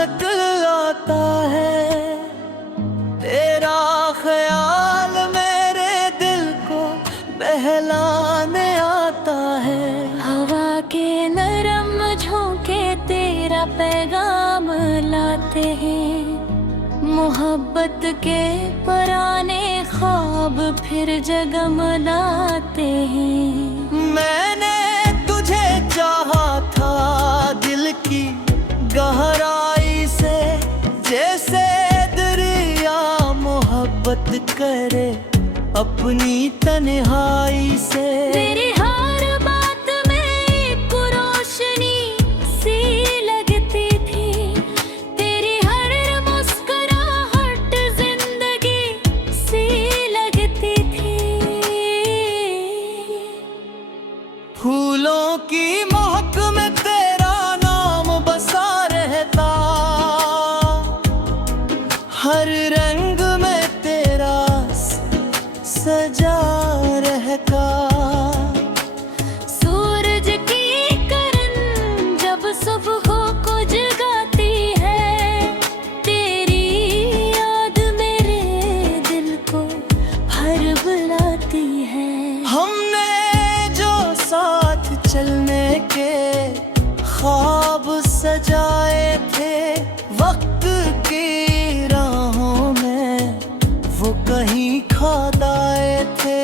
अचानक आता है, तेरा ख्याल मेरे दिल को बहलाने आता है। हवा के नरम झोंके तेरा पैगाम लाते हैं, मोहब्बत के पुराने ख्वाब फिर जगमगाते हैं। मैंने तुझे चाहा था दिल की गहराई से, जैसे दरिया मोहब्बत करे अपनी तन्हाई से। तेरी हर बात में एक रोशनी सी लगती थी, तेरी हर मुस्कुराहट जिंदगी सी लगती थी। फूलों की महक में तेरा नाम बसा रहता, हर रंग में तेरा सजा रहता। सूरज की किरण जब सुबह को जगाती है, तेरी याद मेरे दिल को भर बुलाती है। हमने जो साथ चलने के ख्वाब सजाए थे, वक्त की राहों में वो कहीं खो गए थे।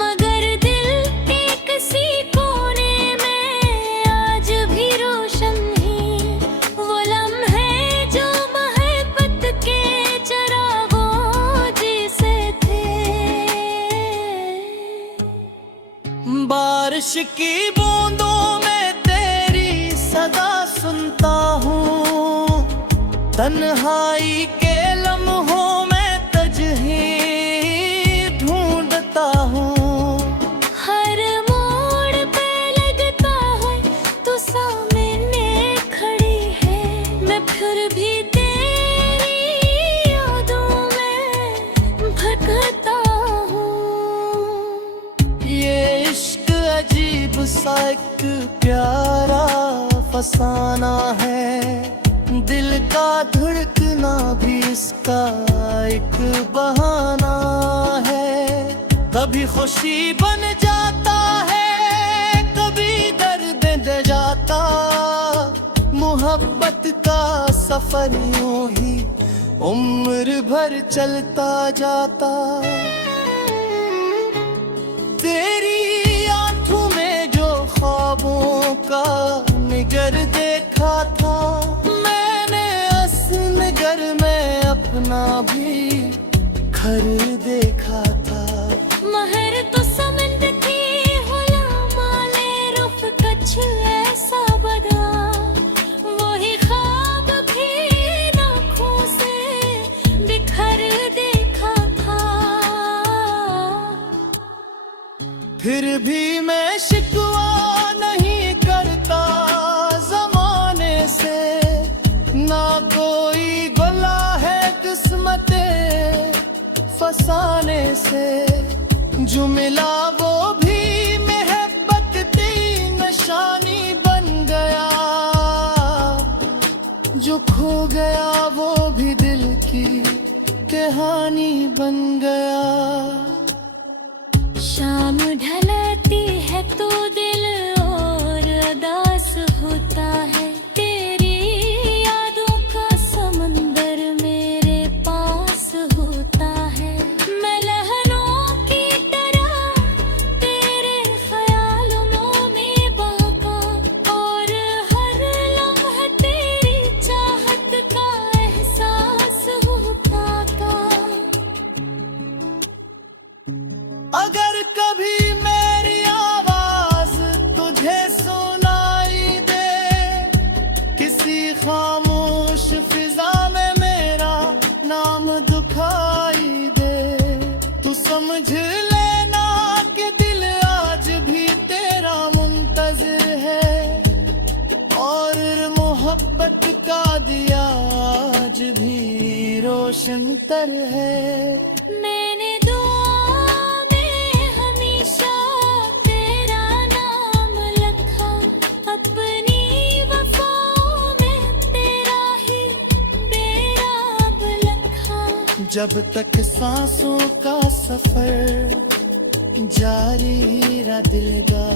मगर दिल के किसी कोने में आज भी रोशन है वो लम्हे जो मोहब्बत के चिरागों जैसे थे। बारिश की बूंदों में तेरी सदा सुनता हूँ, तन्हाई के लम्हों में तजही ढूंढता हूँ। हर मोड़ पे लगता है तू सामने खड़ी है, मैं फिर भी तेरी यादों में भटकता हूँ। ये इश्क अजीब सा एक प्यारा फसाना है, दिल का धड़कना भी इसका एक बहाना है। कभी खुशी बन जाता है, कभी दर्द दे जाता, मोहब्बत का सफर यूं ही उम्र भर चलता जाता। तेरी आंखों में जो ख्वाबों का निगर देखा था, मैंने असलगर में अपना भी घर देखा था। महर तो समंद की हुलामाले रुफ कछ ऐसा बदा, वही ख्वाब भी आँखों से बिखर देखा था। फिर भी मैं शिकवा नहीं करता जमाने से, ना कोई गला है किस्मते फसाने से। जो मिला वो भी मोहब्बत की निशानी बन गया, जो खो गया वो भी दिल की कहानी बन गया। शाम ढलती है तो दिल और अदास होता है, तेरी यादों का समंदर मेरे पास होता है। मैं लहरों की तरह तेरे ख्यालों में बहका, और हर लम्हा तेरी चाहत का एहसास होता था। अगर कभी मेरी आवाज तुझे सुनाई दे, किसी खामोश फिजा में मेरा नाम दुखाई दे, तू समझ लेना कि दिल आज भी तेरा मुंतजिर है, और मोहब्बत का दिया आज भी रोशन तर है। मैंने दुआ में हमेशा तेरा नाम लिखा, अपनी वफाओं में जब तक सांसों का सफर जारी रहा दिलगा,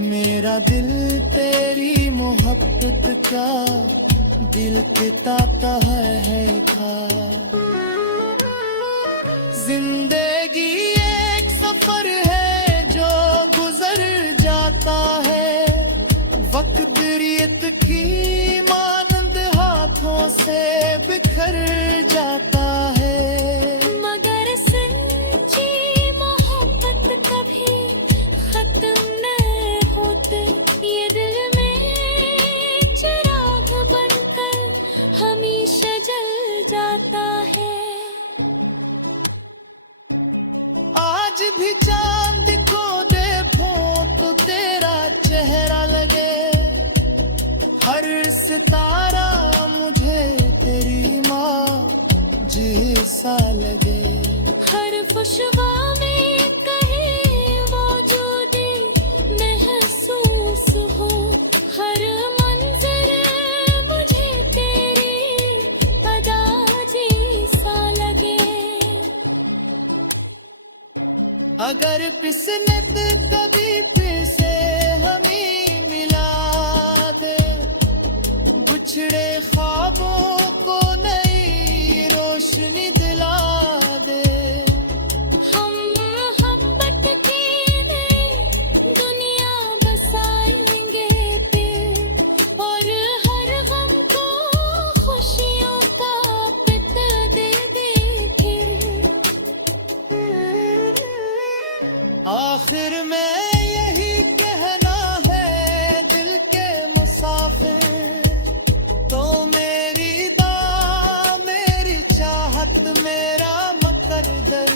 मेरा दिल तेरी मोहब्बत का दिल के ताता है खा। जिंदगी एक सफर है जो गुजर जाता है, वक्त रियत की मानंद हाथों से बिखर जाता है। मगर सच्ची मोहब्बत कभी खत्म न होते, ये दिल में चिराग बनकर हमेशा जल जाता है। आज भी चांद को देखूं तो तेरा चेहरा लगे, हर सितारा मुझे तेरी माँ जैसा लगे। हर खुशबू में कहीं मौजूदी महसूस हो, हर मंजर मुझे तेरी अदा जैसा लगे। अगर किस्मत कभी फिर से हमें मिला दे, बिछड़े ख्वाबों को नई रोशनी दिला दे। हम मोहब्बत की नई दुनिया बसाएंगे फिर, और हर गम को खुशियों का पिता दे देंगे। आखिर में यही कहना है दिल के मुसाफिर, तो मेरी दा मेरी चाहत मेरा मुकद्दर।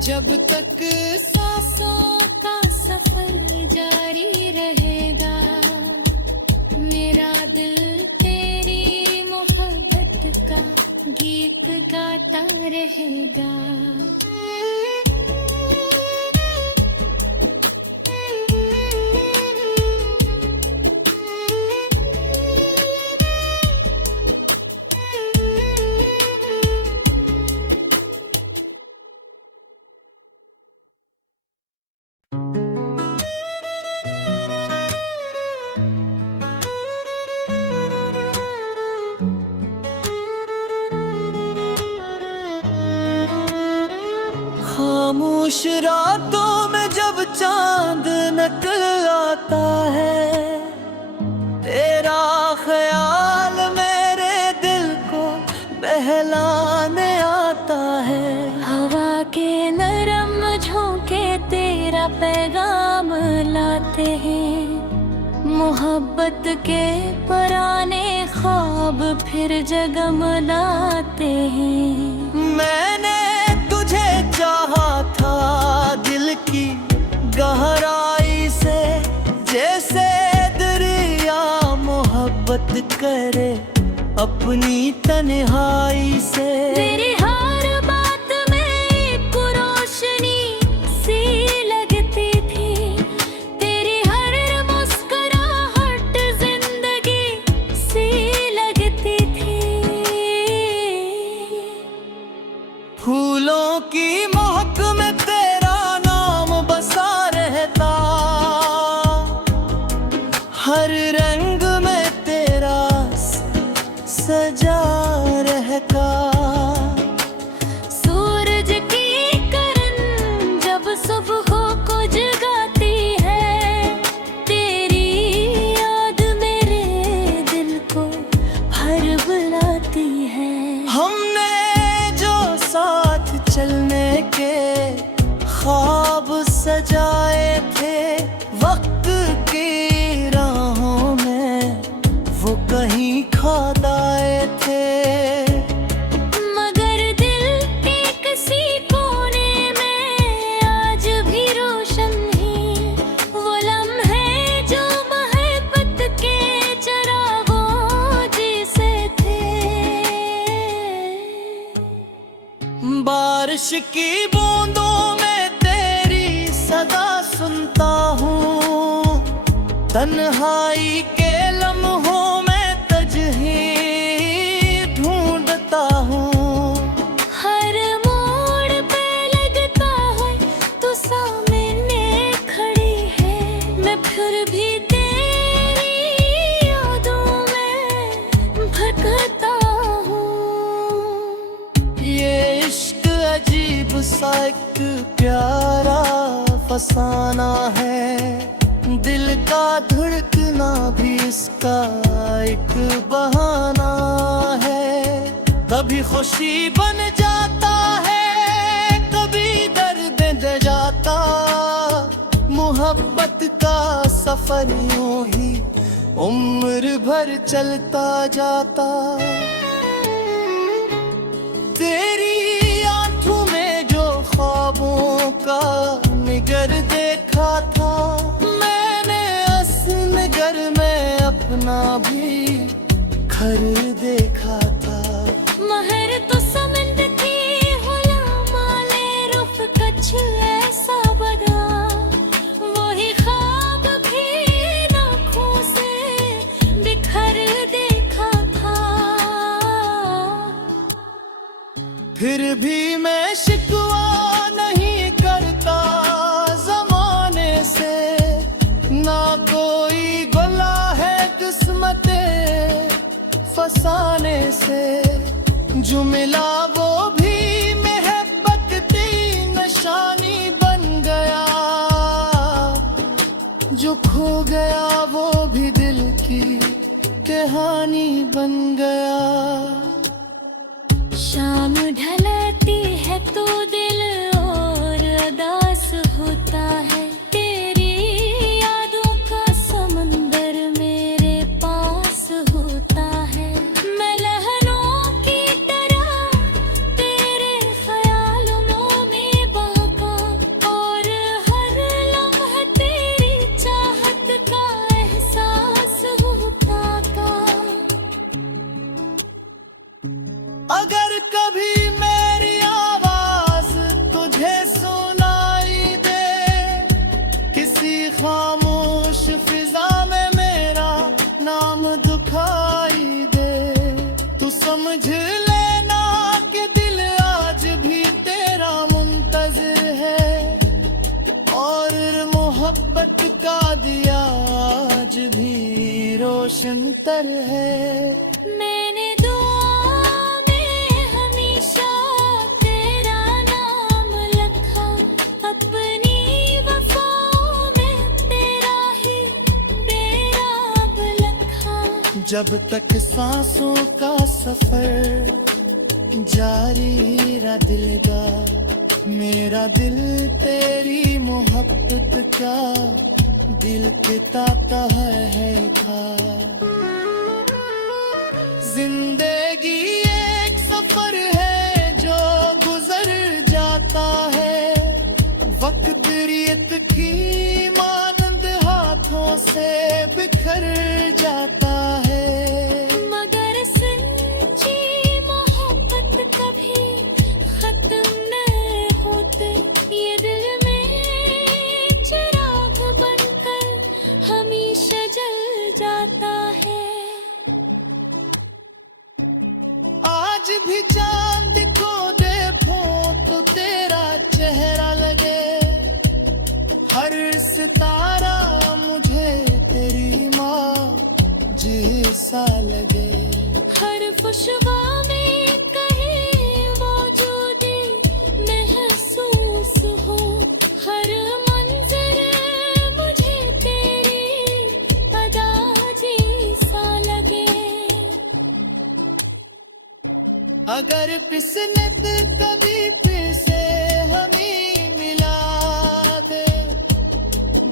जब तक सांसों का सफर जारी रहेगा, मेरा दिल तेरी मोहब्बत का गीत गाता रहेगा। खामोश रातों में जब चांद निकल आता है, तेरा ख्याल मेरे दिल को बहलाने आता है। हवा के नरम झोंके तेरा पैगाम लाते हैं, मोहब्बत के पुराने ख्वाब फिर जगमगाते हैं। मैंने तुझे चाहा था दिल की गहराई से, जैसे दरिया मोहब्बत करे अपनी तन्हाई से। तेरी हर बात में एक रोशनी सी लगती थी, तेरी हर मुस्कुराहट जिंदगी सी लगती थी। फूलों की महक में तेरा नाम बसा रहता, हर रंग में तेरा सजा रहता। सूरज की किरण जब सुबह को जगाती है, तेरी याद मेरे दिल को भर बुलाती है। हमने जो साथ चलने के ख्वाब सजाए थे, वक्त की राहों में वो कहीं खो गए थे। मगर दिल के किसी कोने में आज भी रोशन है वो लम्हे जो मोहब्बत के चिरागों जैसे थे। बारिश की बूंदों में तेरी सदा सुनता हूँ, तन्हाई के लम्हों में तजही ढूंढता हूँ। फसाना है, दिल का धड़कना भी इसका एक बहाना है। कभी खुशी बन जाता है, कभी दर्द दे जाता, मोहब्बत का सफर यूं ही उम्र भर चलता जाता। तेरी आंखों में जो ख्वाबों का निगर देखा था, मैंने असनगर में अपना भी घर देखा था। महर तो समंद की हुलामाले रुख कछ ऐसा बना, वही ख्वाब भी आँखों से बिखर देखा था। फिर भी मैं शिकवा नहीं करता जमाने से, ना कोई गला है किस्मते फसाने से। जो मिला वो भी मोहब्बत की निशानी बन गया, जो खो गया वो भी दिल की कहानी बन गया। शाम ढलती है तो दिल और उदास होता है, तेरी यादों का समंदर मेरे पास होता है। मैं लहरों की तरह तेरे ख्यालों में बहका, और हर लम्हा तेरी चाहत का एहसास होता था। अगर कभी मेरी आवाज तुझे सुनाई दे, किसी खामोश फिजा में मेरा नाम दुखाई दे, तू समझ लेना कि दिल आज भी तेरा मुंतजिर है, और मोहब्बत का दिया आज भी रोशन तर है। मैंने दुआ में हमेशा तेरा नाम लिखा, अपनी वफाओं में तेरा ही बेराब लिखा। जब तक सांसों का सफर जारी रहा दिल का, मेरा दिल तेरी मोहब्बत का दिल के ताता है खा। जिंदगी एक सफर है जो गुजर जाता है, वक्त रियत की मानंद हाथों से बिखर जाता है। मगर सच्ची मोहब्बत कभी खत्म न होते, ये दिल में चिराग बनकर हमेशा जल जाता है। आज भी चांद को देखो तो तेरा चेहरा लगे, हर सितारा मुझे तेरी माँ जैसा लगे। हर खुशबू में कहीं मौजूदी महसूस हो, हर मंजर मुझे तेरी अदा जैसा लगे। अगर किस्मत कभी फिर से हमें मिला दे,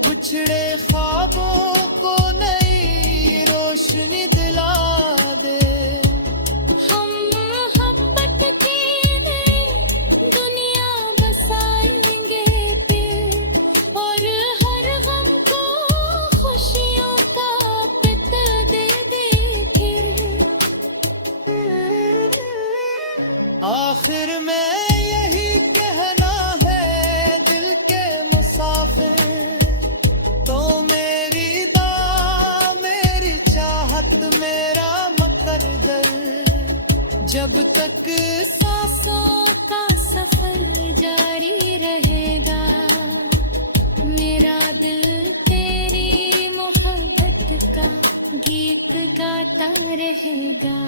बिछड़े ख्वाबों को नई रोशनी दिला दे, हम मोहब्बत की नई दुनिया बसाएंगे फिर, और हर गम को खुशियों का पित दे देंगे। आखिर में यही कहना है दिल के मुसाफिर, तो मेरी मेरी चाहत मेरा मुकद्दर, जब तक सांसों का सफर जारी रहेगा, मेरा दिल तेरी मोहब्बत का गीत गाता रहेगा।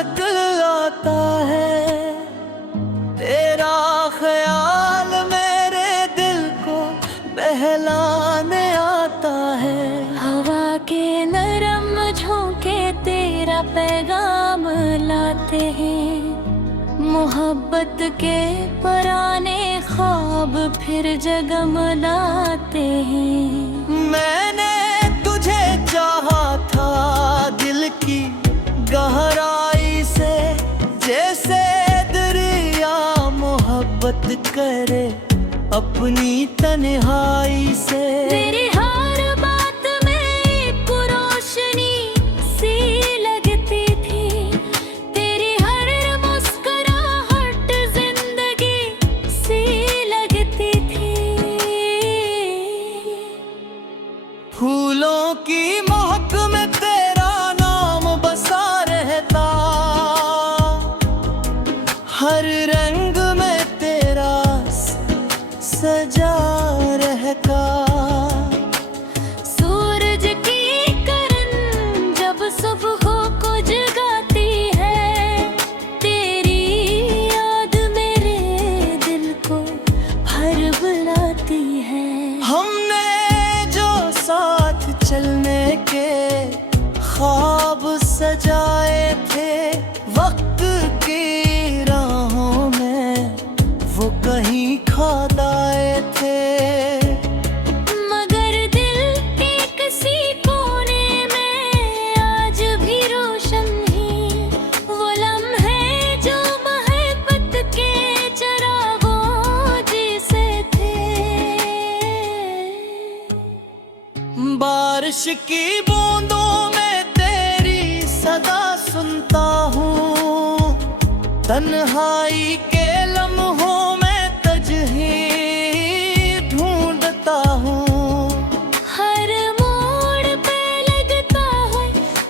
अचानक आता है, तेरा ख्याल मेरे दिल को बहलाने आता है। हवा के नरम झोंके तेरा पैगाम लाते हैं, मोहब्बत के पुराने ख्वाब फिर जगमगाते हैं। मैंने तुझे चाहा था दिल की गहराई से, जैसे दरिया मोहब्बत करे अपनी तन्हाई से। तेरी हर बात में एक रोशनी सी लगती थी, तेरी हर मुस्कुराहट जिंदगी सी लगती थी। फूलों की महक में तेरा नाम बसा रहता, हर रंग में तेरा सजा रहता। सूरज की किरण जब सुबह को जगाती है, तेरी याद मेरे दिल को भर बुलाती है। हमने जो साथ चलने के ख्वाब सजाए थे, वक्त की राहों में वो कहीं खो गए थे। मगर दिल के किसी कोने में आज भी रोशन ही वो लम्हे जो मोहब्बत के चिरागों जैसे थे। बारिश की बूंदों में तेरी सदा सुनता हूँ, तन्हाई के लम्हों में तजही ढूंढता हूँ। हर मोड़ पे लगता है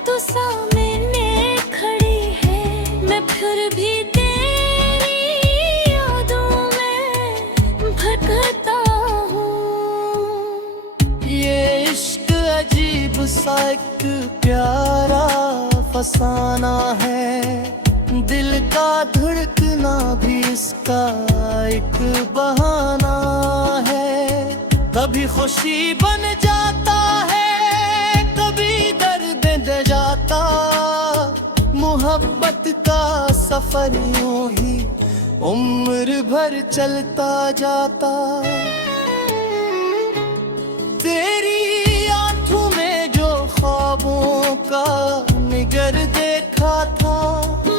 तू सामने खड़ी है, मैं फिर भी तेरी यादों में भटकता हूँ। ये इश्क अजीब सा एक प्यारा फसाना है, दिल का धड़कना भी इसका एक बहाना है। कभी खुशी बन जाता है, कभी दर्द दे जाता, मोहब्बत का सफर यूं ही उम्र भर चलता जाता। तेरी आंखों में जो ख्वाबों का निगर देखा था,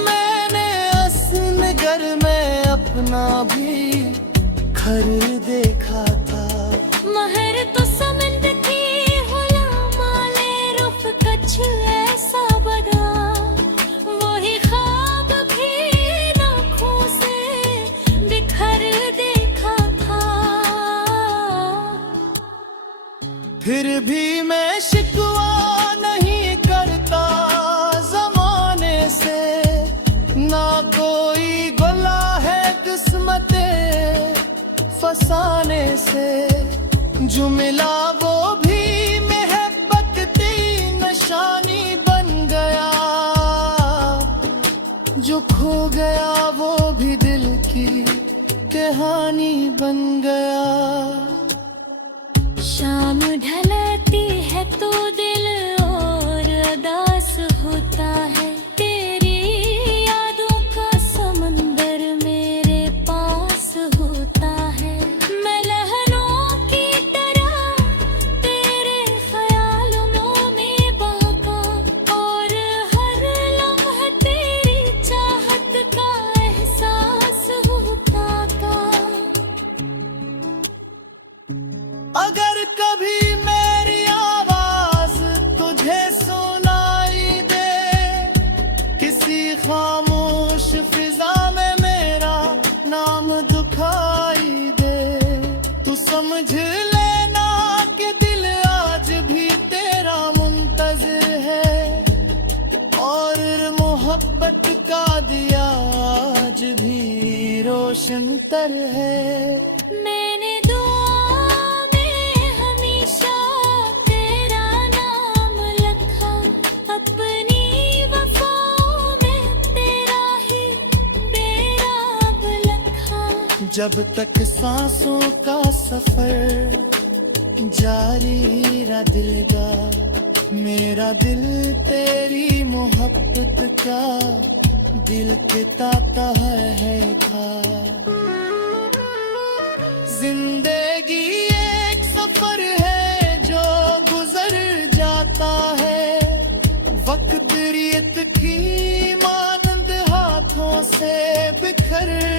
मैंने असली घर में अपना भी घर देखा था। महर तो समंद की गुलामाले रुफ कछ ऐसा बना, वही ख्वाब भी आँखों से बिखर देखा था। फिर भी मैं शिकवा नहीं करता जमाने से, ना कोई गला है किस्मते फसाने से। जो मिला वो भी मोहब्बत की निशानी बन गया, जो खो गया वो भी दिल की कहानी बन गया। शाम ढलती है तो दिल और उदास होता है, तेरी यादों का समंदर मेरे पास होता है। मैं लहरों की तरह तेरे ख्यालों में बहका, और हर लम्हा तेरी चाहत का एहसास होता था। अगर कभी मेरी आवाज तुझे सुनाई दे, किसी खामोश फिजा में मेरा नाम दुखाई दे, तू समझ लेना कि दिल आज भी तेरा मुंतज़िर है, और मोहब्बत का दिया आज भी रोशन तर है। मैंने दुआ में हमेशा तेरा नाम लिखा, अपनी वफाओं में जब तक सांसों का सफर जारी रहा दिलगा, मेरा दिल तेरी मोहब्बत का दिल के ताता है खा। जिंदगी एक सफर है जो गुजर जाता है, वक्त रेत की मानंद हाथों से बिखर